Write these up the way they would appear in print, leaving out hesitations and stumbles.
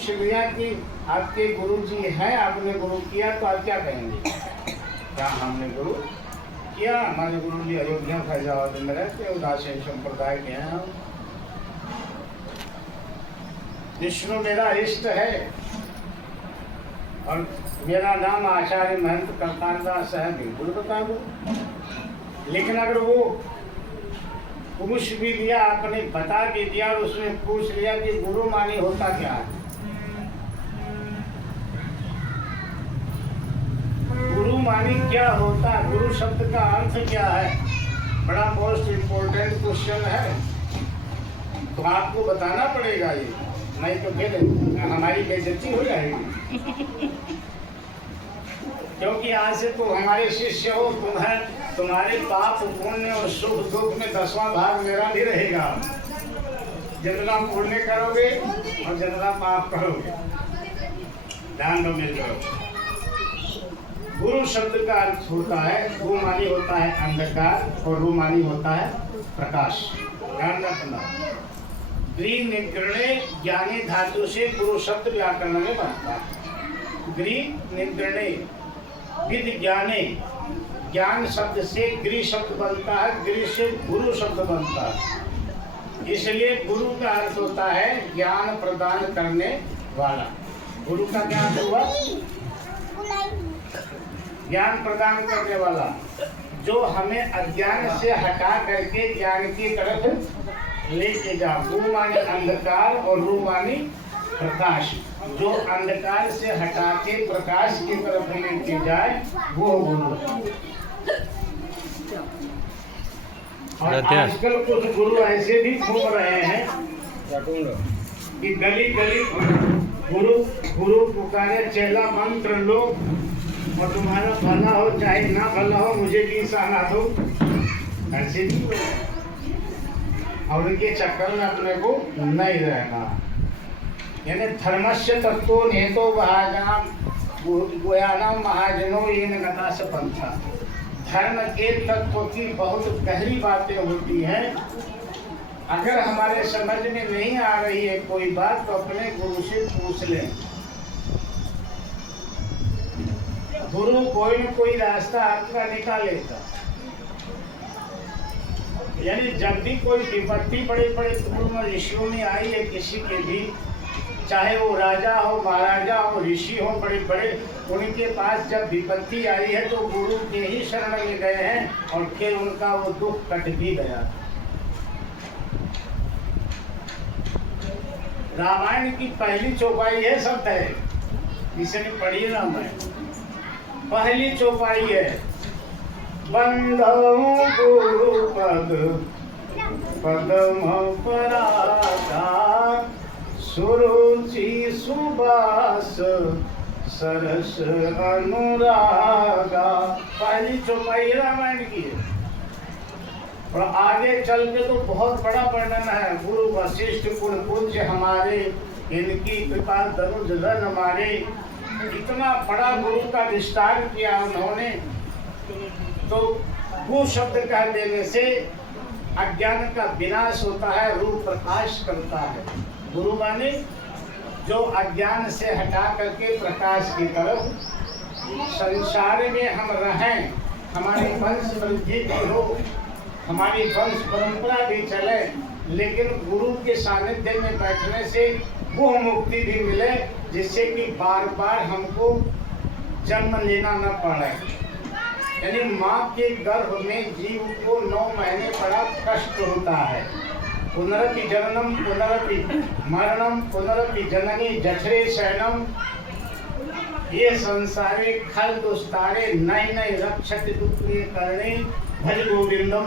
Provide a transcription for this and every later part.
शिवया की आपके गुरु जी हैं, आपने गुरु किया तो आप क्या कहेंगे? क्या हमने गुरु किया? हमारे गुरु जी अयोध्या फैजाबाद में रहते, उदासीन संप्रदाय के हैं हम। विष्णु मेरा इष्ट है और मेरा नाम आचार्य महंत करतारदास है, बिल्कुल बता दो। लेकिन अगर वो पूछ भी लिया, आपने बता भी दिया और उसने पूछ लिया कि गुरु मानी होता क्या है, गुरु मानी क्या होता है, गुरु शब्द का अर्थ क्या है, बड़ा मोस्ट इम्पोर्टेंट क्वेश्चन है। तो आपको बताना पड़ेगा ये, नहीं तो फिर हमारी बेइज्जती हो जाएगी। क्योंकि आज से तो हमारे शिष्य हो, तुम्हारे पाप पुण्य और सुख दुख में 10वां भाग मेरा भी रहेगा। जितना पुण्य करोगे और जितना पाप करोगे, ध्यान दो मेरे तरफ। गुरु शब्द का अर्थ होता है, गु मानी होता है अंधकार और रू मानी होता है प्रकाश। ध्यान रखना। ग्री निग्रणे ज्ञानी धातु से गुरु शब्द व्याकरण में बनता है। ग्री निग्रणे विद ज्ञाने, ज्ञान शब्द से ग्री शब्द बनता है, ग्री से गुरु शब्द बनता है। इसलिए गुरु का अर्थ होता है ज्ञान प्रदान करने वाला। गुरु का क्या अर्थ हुआ? ज्ञान प्रदान करने वाला, जो हमें अज्ञान से हटा करके ज्ञान की तरफ लेके जा। गु मानी अंधकार और रू मानी प्रकाश, जो अंधकार से हटा के प्रकाश की तरफ लेके जाए वो गुरु। और आजकल कुछ गुरु ऐसे भी घूम रहे हैं कि गली गली गुरु गुरु पुकारे, चेला मंत्र लो और तुम्हारा भला हो चाहे ना भला हो, मुझे भी सहारा दो। ऐसे भी और उनके चक्कर में अपने को नहीं रहना। यानी धर्मस्य तत्व नेतो भाजाम गोयानाम महाजनो ये नगता से पंथा। धर्म के तत्व की बहुत गहरी बातें होती हैं। अगर हमारे समझ में नहीं आ रही है कोई बात तो अपने गुरु से पूछ लें। गुरु कोई न कोई रास्ता आपका निकालेगा। यानी जब भी कोई विपत्ति बड़े बड़े पूर्व ऋषियों में आई है किसी के भी, चाहे वो राजा हो, महाराजा हो, ऋषि हो बड़े बड़े, उनके पास जब विपत्ति आई है तो गुरु के ही शरण में गए हैं और फिर उनका वो दुख कट भी गया। रामायण की पहली चौपाई है शब्द है, इसने पढ़ी रामायण। पहली चौपाई है बंधो गुरु पद पदम परागा, सुरुचि सुबास सरस अनुरागा। पहली चौपाई रामायण की है। और आगे चल के तो बहुत बड़ा वर्णन है। गुरु वशिष्ठ कुल पूज्य हमारे, इनकी कृपा दरुज धन हमारे। इतना बड़ा गुरु का विस्तार किया उन्होंने। तो गु शब्द कह देने से अज्ञान का विनाश होता है, रूप प्रकाश करता है। गुरु माने जो अज्ञान से हटा करके प्रकाश की तरफ, संसार में हम रहें, हमारी वंश वृद्धि भी हो, हमारी वंश परंपरा भी चले, लेकिन गुरु के सानिध्य में बैठने से वो मुक्ति भी मिले, जिससे कि बार बार हमको जन्म लेना न पड़े। यानी माँ के गर्भ में जीव को 9 महीने बड़ा कष्ट होता है। पुनरपि जननम पुनरपि मरणम पुनरपि जननी जठरे शयनम, ये संसारे खल दुस्तारे नई नई रक्षत दुखी करणे, भज गोविंदम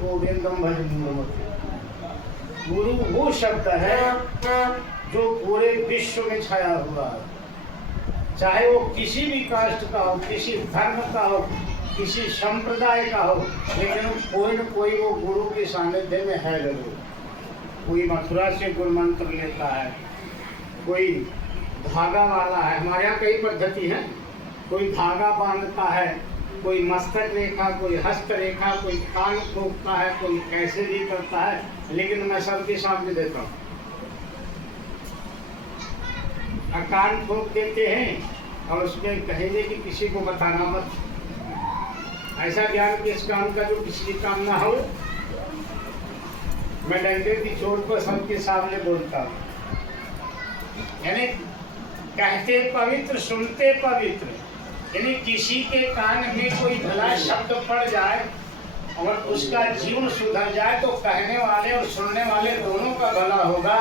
गोविंदम भज मूलमते। गुरु वो शब्द है जो पूरे विश्व में छाया हुआ है, चाहे वो किसी भी कास्ट का हो, किसी धर्म का हो, किसी संप्रदाय का हो, लेकिन कोई न कोई वो गुरु के सानिध्य में है जरूर। कोई मथुरा से गुरु मंत्र लेता है, कोई धागा वाला है। हमारे यहाँ कई पद्धति है, कोई धागा बांधता है, कोई मस्तक रेखा, कोई हस्त रेखा, कोई कान फूंकता है, कोई कैसे भी करता है। लेकिन मैं सबके सामने देता हूँ, कान ठोक देते हैं और उसमें कहेंगे कि किसी को बताना मत। ऐसा ज्ञान किस काम का जो किसी की काम ना हो। मैं डंडे की चोट पर सबके सामने बोलता हूँ। यानी कहते पवित्र सुनते पवित्र, यानी किसी के कान में कोई भला शब्द पड़ जाए और उसका जीवन सुधर जाए तो कहने वाले और सुनने वाले दोनों का भला होगा।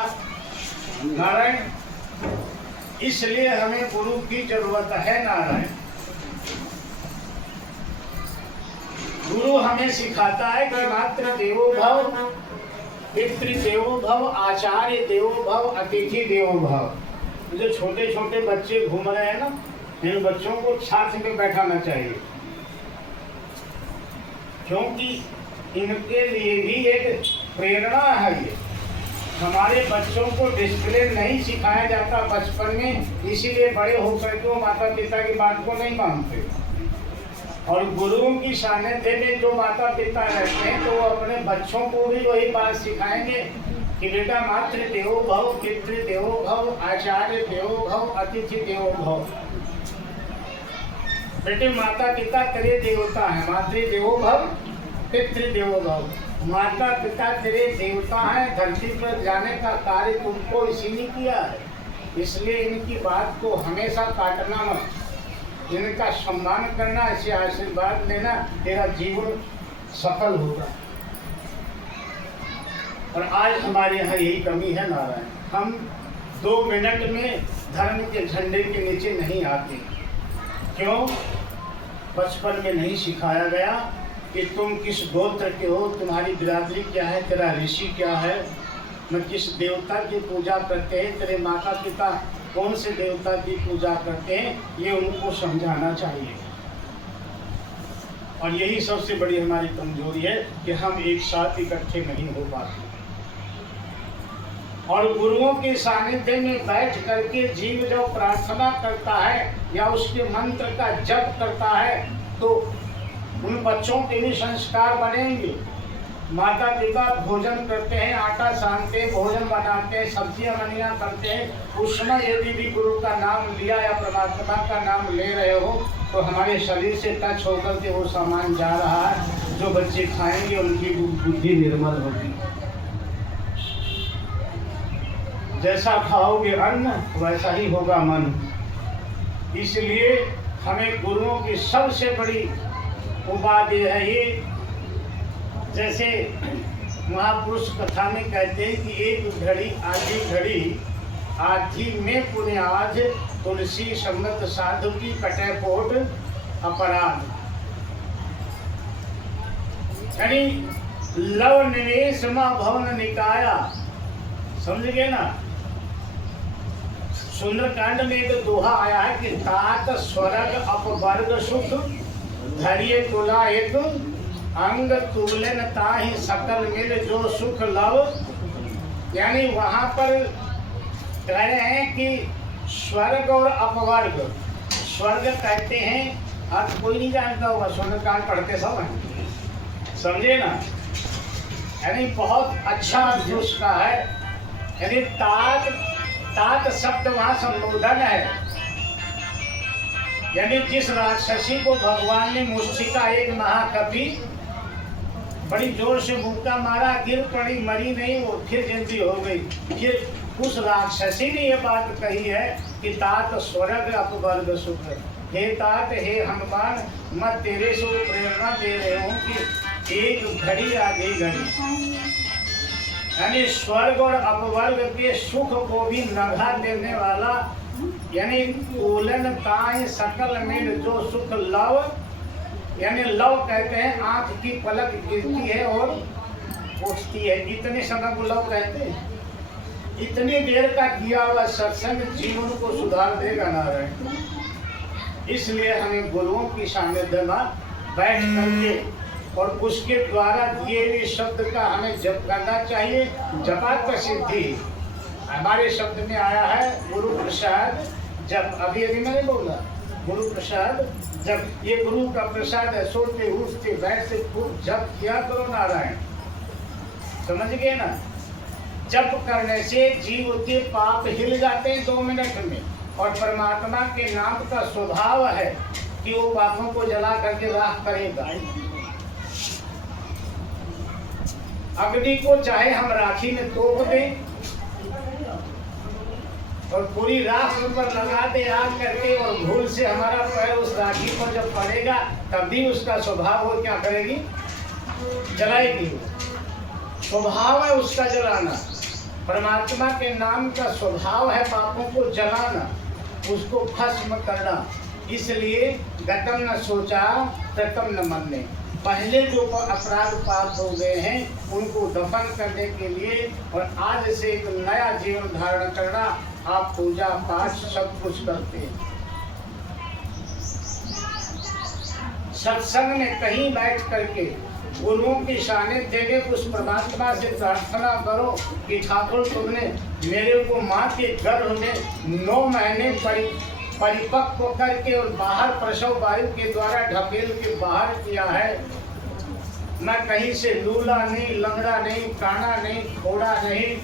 नारायण, इसलिए हमें गुरु की जरूरत है। नारायण, गुरु हमें सिखाता है कि मात्र देवो भव, पितृ देवो भव, आचार्य देवो भव, अतिथि देवो भव। जो छोटे छोटे बच्चे घूम रहे हैं ना, इन बच्चों को छात्र में बैठाना चाहिए, क्योंकि इनके लिए भी एक प्रेरणा है। ये हमारे बच्चों को डिसिप्लिन नहीं सिखाया जाता बचपन में, इसीलिए बड़े होकर के वो माता पिता की बात को नहीं मानते। और गुरुओं की सानिध्य में जो माता पिता रहते हैं तो वो अपने बच्चों को भी वही बात सिखाएंगे कि बेटा मातृ देवो भव, पितृ देवो भव, आचार्य देवो भव, अतिथि देवो भव। बेटे माता पिता तेरे देवता है, मातृ देवो भव, पितृ देवो भव। माता पिता तेरे देवता हैं, धरती पर जाने का कार्य तुमको इसी ने किया है, इसलिए इनकी बात को हमेशा काटना मत, इनका सम्मान करना, इसे आशीर्वाद लेना, तेरा जीवन सफल होगा। और आज हमारे यहाँ यही कमी है। नारायण, हम 2 मिनट में धर्म के झंडे के नीचे नहीं आते। क्यों? बचपन में नहीं सिखाया गया कि तुम किस गोत्र के हो, तुम्हारी बिरादरी क्या है, तेरा ऋषि क्या है, न किस देवता की पूजा करते हैं, तेरे माता पिता कौन से देवता की पूजा करते हैं, ये उनको समझाना चाहिए। और यही सबसे बड़ी हमारी कमजोरी है कि हम एक साथ इकट्ठे नहीं हो पाते। और गुरुओं के सानिध्य में बैठ करके जीव जब प्रार्थना करता है या उसके मंत्र का जप करता है तो उन बच्चों के भी संस्कार बनेंगे। माता पिता भोजन करते हैं, आटा सानते हैं, भोजन बनाते हैं, सब्जियां बनिया करते हैं, उसमें यदि भी गुरु का नाम लिया या परमात्मा का नाम ले रहे हो तो हमारे शरीर से टच होकर के वो सामान जा रहा है। जो बच्चे खाएंगे उनकी बुद्धि निर्मल होगी। जैसा खाओगे अन्न वैसा ही होगा मन। इसलिए हमें गुरुओं की सबसे बड़ी उपाधि है ये। जैसे महापुरुष कथा में कहते हैं कि एक घड़ी आधी घड़ी आधी में पुण्य आज, तुलसी संगत साधु की कटे कोट अपराध। यानी लव निवेश मां भवन निकाया, समझ गए ना। सुंदरकांड में एक दोहा आया है कि तात स्वर्ग अपवर्ग सुख, धैर्य तुला एक अंग तुगलन ताहि सकल मिल जो सुख लव। यानी वहां पर कह रहे हैं कि स्वर्ग और अपवर्ग, स्वर्ग कहते हैं, आज कोई नहीं जानता होगा, सुंदरकांड पढ़ते सब हैं, समझे ना। यानी बहुत अच्छा अर्थ उसका है। यानी तात, तात शब्द वहां संबोधन है। यानी जिस राक्षसी को भगवान ने मुष्टिका, एक महाकवि, बड़ी जोर से मुक्का मारा, गिर पड़ी, मरी नहीं, वो फिर जिंदी हो गई। ये उस राक्षसी ने ये बात कही है कि तात स्वर्ग अपवर्ग सुख। हे तात, हे हनुमान, मैं तेरे से प्रेरणा दे रहे हूँ कि एक घड़ी आधी घड़ी, यानी स्वर्ग और अपवर्ग के सुख को भी नघा देने वाला, यानी तोलन ताय सकल मिल जो सुख लव। यानी लव कहते हैं आंख की पलक गिरती है और उठती है, इतने समय को लव कहते हैं। इतनी देर का किया हुआ सत्संग जीवन को सुधार देगा। नारायण, इसलिए हमें गुरुओं की सानिध्य में बैठ करके और उसके द्वारा दिए हुए शब्द का हमें जप करना चाहिए। जपा प्रसिद्धि हमारे शब्द में आया है, गुरु प्रसाद जब। अभी मैंने बोला गुरु प्रसाद जब, ये गुरु का प्रसाद है। सोते उठते बैठते खूब जप किया करो नारायण, समझ गए ना। जप करने से जीव के पाप हिल जाते हैं 2 मिनट में। और परमात्मा के नाम का स्वभाव है कि वो पापों को जला करके राख करेगा। अग्नि को चाहे हम राखी में तोप दें और पूरी राख ऊपर लगा दे आग करके, और भूल से हमारा पैर उस राखी पर जब पड़ेगा तब भी उसका स्वभाव वो क्या करेगी, जलाएगी। स्वभाव है उसका जलाना। परमात्मा के नाम का स्वभाव है पापों को जलाना, उसको भस्म करना। इसलिए गतम न सोचा प्रथम न मरने, पहले जो अपराध पाप हो गए हैं उनको दफन करने के लिए और आज से एक नया जीवन धारण करना। आप पूजा पाठ सब कुछ करते हैं। सत्संग में कहीं बैठ करके गुरुओं के सानिध्य में उस परमात्मा से प्रार्थना करो कि ठाकुर तुमने मेरे को माँ के गर्भ में 9 महीने परिपक्व करके और बाहर प्रसव वायु के द्वारा ढकेल के बाहर किया है। मैं कहीं से लूला नहीं, लंगड़ा नहीं, काना नहीं, घोड़ा नहीं,